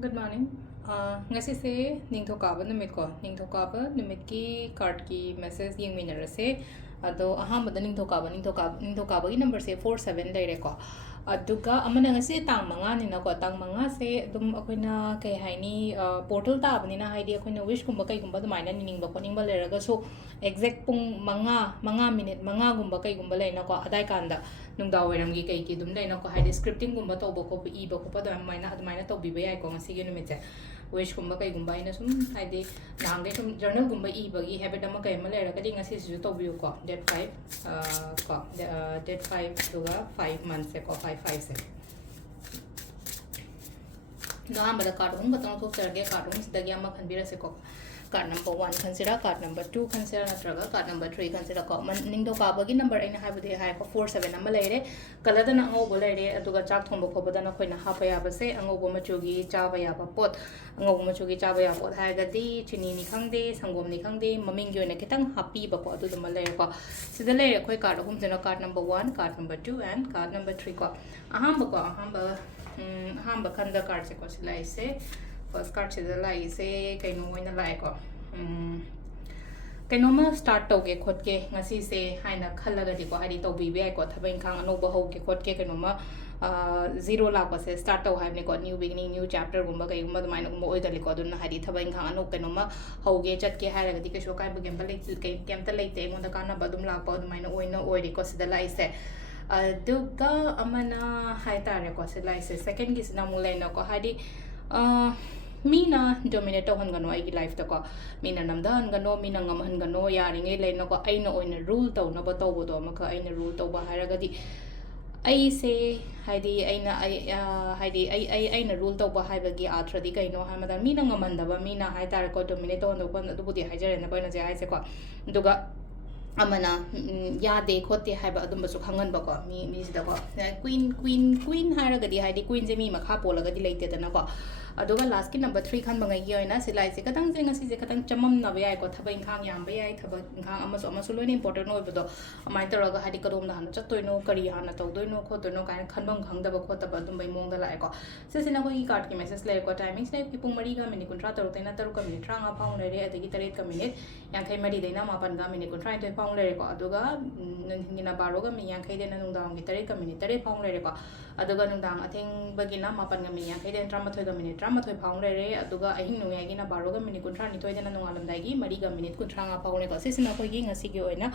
Good morning. Ngasigi ningthokaba numit ko ningthokaba numit ki card ki message yengminarase ado ahamada ningthokaba gi number se 47 leire ko aduga amana ngasi tang manga ni na ko tang manga se dum akoina kai haini portal ta bani na haidi akoina wish kumba kai gumba dumaina niningba ko ningba leraga so exact pung manga minute manga gumba kai gumba leina ko adai kanda nungda oiramgi kai ki dum leina ko haidi scripting gumba tobo ko I ba ko pa dumaina to bi bai ko ngasi gi numit wish kumba kai gumba ina sum haidi nangai sum journal gumba bagi habit ama kai mala ra kadi ngasi su to biu ko date 5 ko date 5 duga 5 months se ko 5 se no ambada card hum batang thok charge card hum sidagi ama khanbira se ko card number 1 consider card number 2 consider natraga card number 3 consider ko man ning do ka bagi number aina haibudi hai ko 47 ama leire kala da na ngo bo leire aduga chak thombo ko bada na khoina ha pa ya ba se ango bo machugi cha ba ya ba pot ango bo machugi cha ba ya pot hai ga di chini ni khangde sangom ni khangde maming yo na kitang happy ba ko adu dum leire ko sida leire khoi card hum jena card number 1 card number 2 and card number 3 ko ahamba khanda card se ko silai se first card se lai se kaino oina lai ko kainoma start toge khotke ngasi se haina khalaga di ko hari to bi be ko thabain khang anu ba ho ke khotke kainoma zero la ko se start to haibne ko new beginning new chapter gumba kai gumba maina gumba oi dali ko dun hari thabain khang anu kainoma hoge chat ke haraga di ke shokai bu gembal kai kemta leite ngonda kana badum la pa maina oina oi ri ko sida lai se duga amana haitare ko se lai se second gis na mulai na ko hari mina dominate to hangano ai life ta ko mina namda hangano mina ngam hangano yaringe leina ko aina oina rule to na ba to bo do maka aina rule to ba haraga di ai se haidi aina rule to ba haiba gi atra di kaino hamada mina ngamanda ba mina haitar ko dominate to no ko du budi haijare na ko na je ai se ko duga amana yade khote haiba adum basu khangan ba ko mi sida ko queen haraga di haidi queen je mi makha polaga di leite dana ko aduga last ki number 3 khan bangai gi oina silai se katang je ngasi je katang chamam na ba yai ko thaba inkhang yam ba yai thaba inkhang amasu loi important oi bodo amai taraga hadi kadom na hana chatoi no kari hana tawdoi no khotoi no kain khanbam khangda ba khota ba dum bai mong da lai ko se sina ko gi card ki message lai ko timing slai ki pung mari ga minute kuntra taru taina taru ka minute ranga paung le re adagi taret ka minute yankai mari deina mapan ga minute kuntra intoi paung le re ko aduga ningina baro ga mi yankai deina nungdang gi taret ka minute taret paung le re ko aduga nungdang atheng bagina mapan ga mi yankai den tramathoi ga minute tramathoi paung le re aduga ahing nungai gi na baro ga minute kuntra nitoi deina nungalam dai gi mari ga minute kuntra nga paung le ko se sina ko gi ngasi gi oina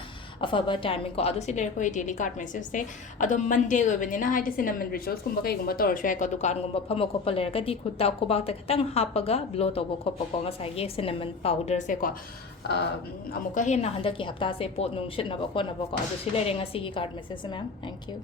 afaba timing ko adu sile ko daily card message se adu monday oibani na haide cinnamon rituals kumba kai gumba tor shai ko dukan gumba phamo ko paler ka di khutta ko ba ta khatang hapaga blow to bo ko ko ngasai gi cinnamon powder se ko amuka hena handa ki hafta se pot nung shit na ba ko adu sile re ngasi gi card message ma'am thank you